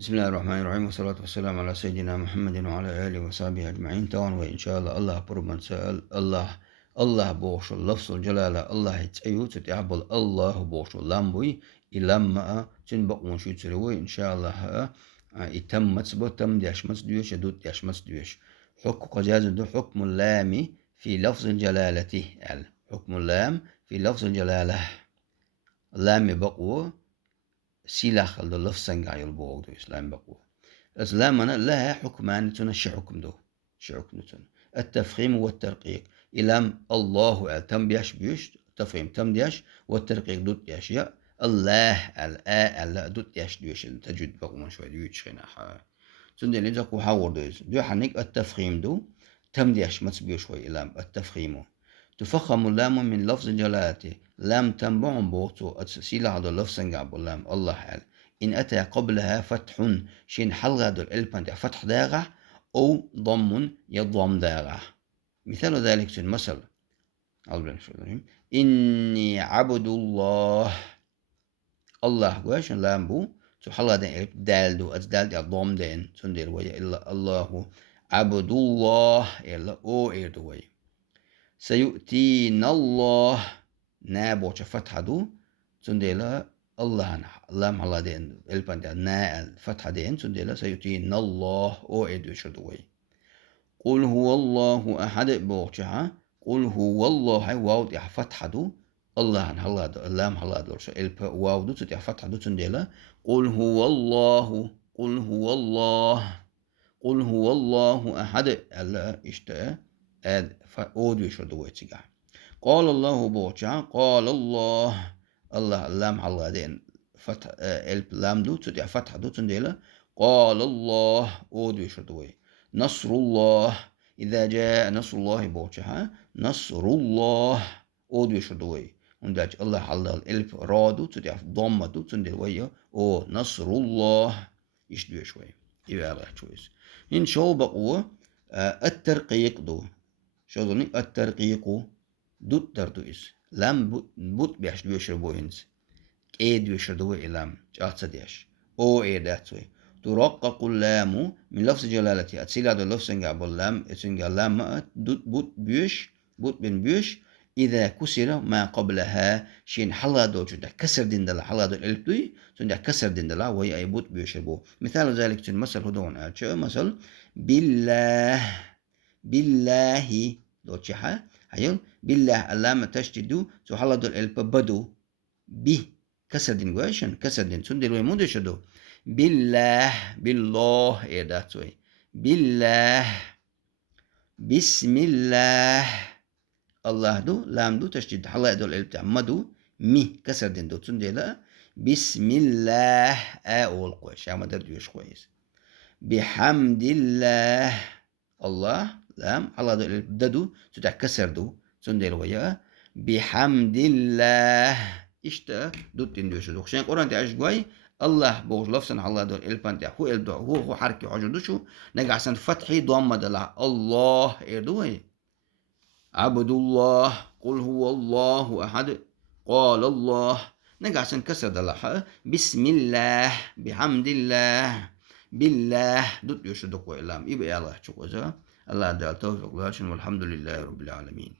بسم الله الرحمن الرحيم والصلاة والسلام على سيدنا محمد وعلى آله وصحبه أجمعين. طبعا وإن شاء الله الله برمان سأل الله بوش لفظ الجلالة الله تأيو تتعبل الله بوش لامبوي إلما تنبق ونشو تروي إن شاء الله يتم متسبو تم ديش متسدوش يدود ديش متسدوش حكم قجاز دو حكم اللام في لفظ الجلالة. حكم اللام في لفظ الجلالة اللام بقو سلاح اللفظ سنجا يلبوغ دو إسلام بقو إسلام أنا لها حكمان تنا حكم دو حكم تنا التفخيم والترقيق إلام الله تم بيش تفخيم تم ديش والترقيق دوت ديش يا الله دوت ديش ديش تجد بقو من شوي ديش خنا تندي لجاكو حاور دو حنيك التفخيم دو تم ديش ما تبيو شوي إلام التفخيم تفخم اللام من لفظ جلالته لام تنبع بوتو أتسيلا هذا اللفظ سنجاب اللام الله حال إن أتى قبلها فتح شين حلغة دل البان فتح داغة أو ضم يضم داغة. مثال ذلك المثل إني عبد الله الله قواش لام بو حلغة دال دو أتدال دي ضم دين تندير ويا إلا الله عبد الله إلا أو إيردو ويا سيؤتينا الله نابو فتحة دو تنديلا الله لام الله دين البان دين نا الفتحة دين تنديلا سيؤتينا الله او ادو شدوي. قل هو الله احد بوچها قل هو الله هاي واو دي فتحة دو الله الله دو لام الله دو الب واو دو تدي فتحة دو تنديلا قل هو الله قل هو الله قل هو الله احد الا اشتا اد اودو شدوي تيجا. قال الله بوچا قال الله الله لام الله دين فتح لام دو تدي فتحة دو تنديلا قال الله اودو شدوي. نصر الله إذا جاء نصر الله بوچها نصر الله اودو شدوي ونداج الله الله الف رادو تدي ضمة دو تنديل ويا او نصر الله يشدوي شوي يبقى الله شويس إن شاء بقوة الترقيق دو شو ظني الترقيق دوت دردو إس لام بوت بيش بيشربو هنس إيد بيشربو إلام جاتس ديش أو إيد داتوي ترقق اللام من لفظ جلالتي أتسيلا دو لفظ سنجا باللام سنجا لام دوت بوت بيش بوت بن بيش إذا كسر ما قبلها شين حلا دو جدا كسر دين دلا حلا دو البدوي تندا كسر دين دلا وهي أي بوت بيشربو. مثال ذلك تن مثل هدون مثل بالله بالله دو تشحا هيون بالله اللام تشتدو تو حلا دو الب بدو بي كسر دين قواشن كسر دين سندل ويمود شدو بالله بالله إيه داتوي بالله بسم الله الله دو لام دو تشديد حلا دو الالب مدو مي كسر دين دو سندل بسم الله أول قوش يا مدر ديوش كويس بحمد الله الله لام حلا دو الالب ددو تدع كسر دو سندل ويا بحمد الله إشتا دوت تندوش دو خشان قرآن تعيش قوي الله بوش لفظا الله دول البان تاع هو الدو هو حركي عجل دوشو نجع سن فتحي ضم دلا الله إردوي عبد الله قل هو الله أحد قال الله نجع سن كسر دلا بسم الله بحمد الله بالله دوت يوش دو قوي لام يبقى الله شو الله دال توفيق والحمد لله رب العالمين.